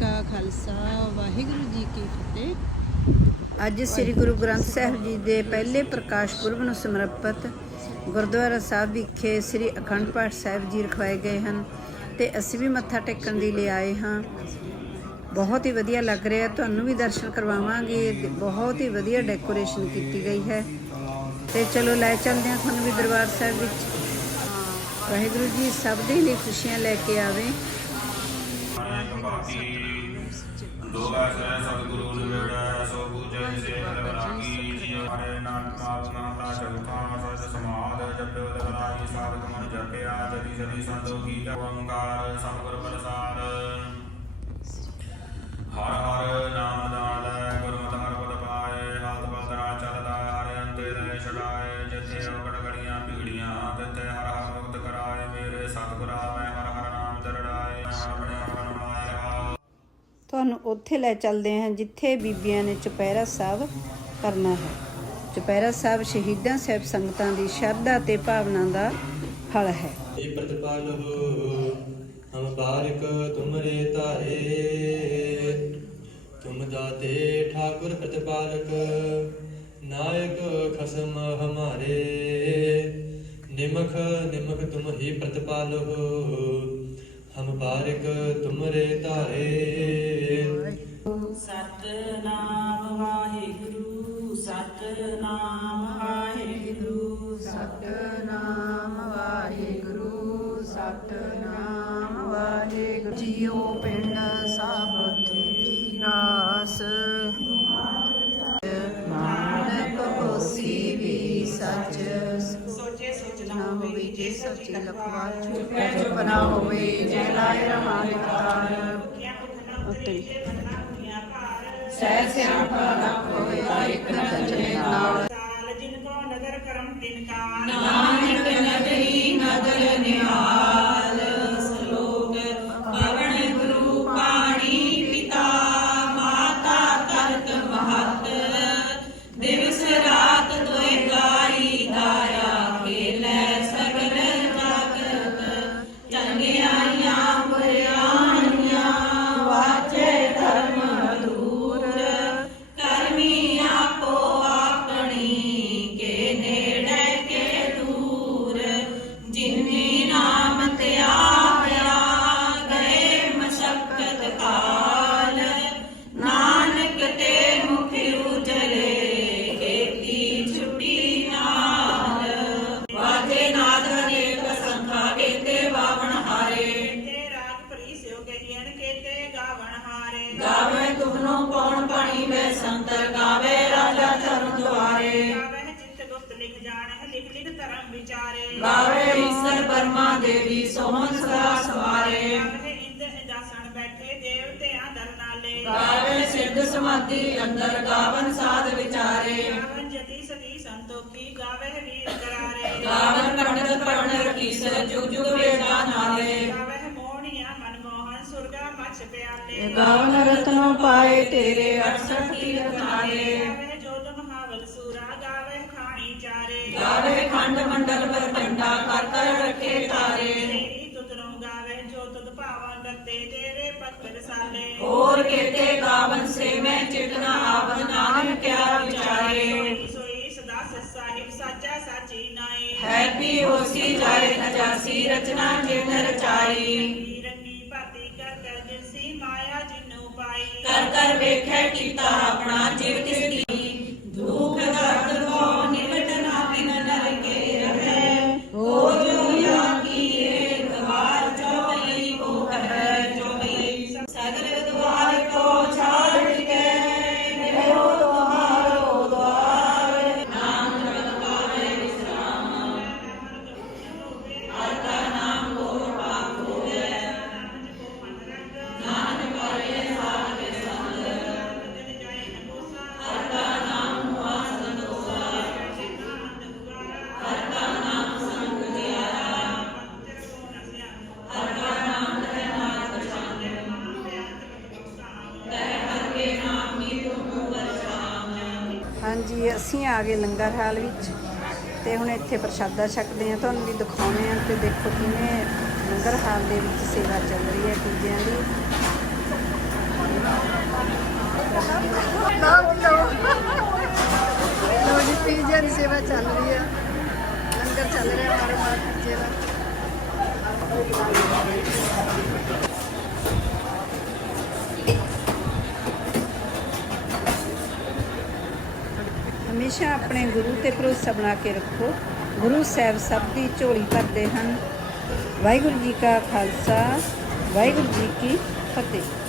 ਕਾ ਖਾਲਸਾ, ਵਾਹਿਗੁਰੂ ਜੀ ਕੀ ਫਤਿਹ। ਅੱਜ ਸ੍ਰੀ ਗੁਰੂ ਗ੍ਰੰਥ ਸਾਹਿਬ ਜੀ ਦੇ ਪਹਿਲੇ ਪ੍ਰਕਾਸ਼ ਪੁਰਬ ਨੂੰ ਸਮਰਪਿਤ ਗੁਰਦੁਆਰਾ ਸਾਹਿਬ ਵਿਖੇ ਸ੍ਰੀ ਅਖੰਡ ਪਾਠ ਸਾਹਿਬ ਜੀ ਰਖਵਾਏ ਗਏ ਹਨ ਤੇ ਅਸੀਂ ਵੀ ਮੱਥਾ ਟੇਕਣ ਦੇ ਲਈ ਆਏ ਹਾਂ। ਬਹੁਤ ਹੀ ਵਧੀਆ ਲੱਗ ਰਿਹਾ, ਤੁਹਾਨੂੰ ਵੀ ਦਰਸ਼ਨ ਕਰਵਾਵਾਂਗੇ। ਬਹੁਤ ਹੀ ਵਧੀਆ ਡੈਕੋਰੇਸ਼ਨ ਕੀਤੀ ਗਈ ਹੈ। ਤੇ ਚਲੋ ਲੈ ਚੱਲਦੇ ਹਾਂ ਤੁਹਾਨੂੰ ਵੀ ਦਰਬਾਰ ਸਾਹਿਬ ਵਿੱਚ। ਵਾਹਿਗੁਰੂ ਜੀ ਸਭ ਦੇ ਲਈ ਖੁਸ਼ੀਆਂ ਲੈ ਕੇ ਆਵੇ। ਦੋਗਾ ਸੈ ਸਤਿਗੁਰੂ ਨਿਵੇੜੈ ਸੋ ਪੂਜੈ ਸੇ ਰਾਗੀ ਜੀ ਹਰੇ ਨਾਮ ਪਾਤਨਾ ਦਾ ਚੌਥਾ ਸਤ ਸਮਾਦ ਜਪਿਓ ਦਗਰਾਈ ਸਾਧਕ ਮਨ ਜਪਿਆ ਜਤੀ ਸਦੀ ਸੰਤੋਖੀ ਓੰਕਾਰ ਸਤਿਗੁਰ ਪ੍ਰਸਾਦ ਹਰ ਹਰ ਨਾਮ ਨਾਲੈ ਤੁਹਾਨੂੰ ਉੱਥੇ ਲੈ ਚੱਲਦੇ ਹਾਂ ਜਿੱਥੇ ਬੀਬੀਆਂ ਨੇ ਚੁਪਹਿਰਾ ਸਾਹਿਬ ਕਰਨਾ ਹੈ। ਚੁਪਹਿਰਾ ਸਾਹਿਬ ਸ਼ਹੀਦਾਂ ਸਾਹਿਬ ਸੰਗਤਾਂ ਦੀ ਸ਼ਰਧਾ ਤੇ ਭਾਵਨਾ ਦਾ ਫਲ ਹੈ। ਠਾਕੁਰ ਨਾਇਕ ਖਸਮ ਹਮਾਰੇ, ਨਿਮਖ ਨਿਮਖ ਤੁਮ ਹੀ ਹਮ ਬਾਰਿਕ ਤੁਮਰੇ ਧਾਰੇ। ਸਤਨਾਮ ਵਾਹਿਗੁਰੂ ਸਤਨਾਮ ਵਾਹਿਗੁਰੂ। ਸਤਨਾਮ ਵਾਹਿਗੁਰੂ ਸਤਨਾਮ ਵਾਹਿਗੁਰੂ। ਜੀਉ ਪਿੰਡ ਜੇ ਸੱਚੀ ਲਖਵਾ ਚੁੱਪੇ ਚੁੱਪ ਨਾ ਹੋਵੇ ਜੇ ਲਾਇ ਰਮਾਨ ਤਾਰ। ਉੱਤਰੀ ਸਹਿ ਸਿਆਪਾ ਨਾ ਹੋਵੇ ਇੱਕ ਨਜਰੇ ਨਾਲ। ਸਾਲ ਜਿਨ ਕੋ ਨਦਰ ਕਰਮ ਤਿਨ ਕਾ ਨਾਨਕ ਲਿਖ ਜਾਣਹਿ ਲਿਖ ਲਿਖ ਧਰਮ ਵਿਚਾਰੇ। ਗਾਵੇ ਈਸ਼ਰ ਪਰਮਾ ਦੇਵੀ ਸੋਹਣ ਸਦਾ ਸਵਾਰੇ। ਗਾਵੇ ਇੰਦ ਜਾਸਣ ਬੈਠੇ ਦੇਵਤਿਆਂ ਦਰ ਨਾਲੇ। ਗਾਵੇ ਸਿੱਧ ਸਮਾਧੀ ਅੰਦਰ ਗਾਵਨ ਸਾਧ ਵਿਚਾਰੇ। ਗਾਵਨ ਜਤੀ ਸਤੀ ਸੰਤੋਖੀ ਗਾਵੇ ਵੀਰ ਕਰਾਰੇ। ਗਾਵਨ ਪੰਡਤ ਪੰਡਰ ਕੀਸਰ ਜੁਗ ਜੁਗ ਵੇਦਾ ਨਾਲੇ। ਗਾਵੇ ਮੋਹਣੀਆਂ ਮਨਮੋਹਨ ਸੁਰਗਾ ਮਛ ਪਿਆਲੇ। ਗਾਵਨ ਰਤਨੋ ਪਾਏ ਤੇਰੇ 68 ਤੀਰਥ ਨਾਲੇ ਗਾਵੇ ਜੋਤ ਮਹਾਵਲ ਸੂਰਾ ਗਾਵੇ ਖਾਣੀ ਚਾਰੇ ਗਾਵੇ ਖੰਡ ਮੰਡਲ ਪਰ ਕੰਡਾ ਕਰ ਕਰ ਰੱਖੇ ਤਾਰੇ। ਤੁਤਰੋਂ ਗਾਵੇ ਜੋ ਤੁਧ ਹੋਰ ਕੇਤੇ ਗਾਵਨ ਸੇ ਮੈਂ ਚਿਤਨਾ ਆਵਨ ਨਾਨਕ ਕਿਆ ਵਿਚਾਰੇ। ਸੋਈ ਸਦਾ ਸਾਹਿਬ ਸਾਚਾ ਸਾਚੀ ਨਾਈ ਹੈ ਪੀ ਹੋਸੀ ਜਾਏ ਨਜਾਸੀ ਰਚਨਾ ਜਿਨ ਰਚਾਈ। ਕਰ ਕਰ ਵੇਖੈ ਕੀਤਾ ਆਪਣਾ ਜਿਵ ਹਾਂਜੀ ਅਸੀਂ ਆ ਗਏ ਲੰਗਰ ਹਾਲ ਵਿੱਚ ਤੇ ਹੁਣ ਇੱਥੇ ਪ੍ਰਸ਼ਾਦਾ ਛਕਦੇ ਆ ਤੁਹਾਨੂੰ ਵੀ ਦਿਖਾਉਂਦੇ ਆ ਤੇ ਦੇਖੋ ਕਿਵੇਂ ਲੰਗਰ ਹਾਲ ਦੇ ਵਿੱਚ ਸੇਵਾ ਚੱਲ ਰਹੀ ਹੈ ਪੂਜਿਆਂ ਦੀ। ਲੋ ਜੀ ਪੀਜ਼ਾ ਦੀ ਸੇਵਾ ਚੱਲ ਰਹੀ ਹੈ। ਲੰਗਰ ਚੱਲ ਰਿਹਾ ਮਾਰੋ ਮਾਰ ਦਾ। ਹਮੇਸ਼ਾ ਆਪਣੇ ਗੁਰੂ ਤੇ ਭਰੋਸਾ ਬਣਾ ਕੇ ਰੱਖੋ। ਗੁਰੂ ਸਾਹਿਬ ਸਭ ਦੀ ਝੋਲੀ ਭਰਦੇ ਹਨ। ਵਾਹਿਗੁਰੂ ਜੀ ਕਾ ਖਾਲਸਾ, ਵਾਹਿਗੁਰੂ ਜੀ ਕੀ ਫਤਿਹ।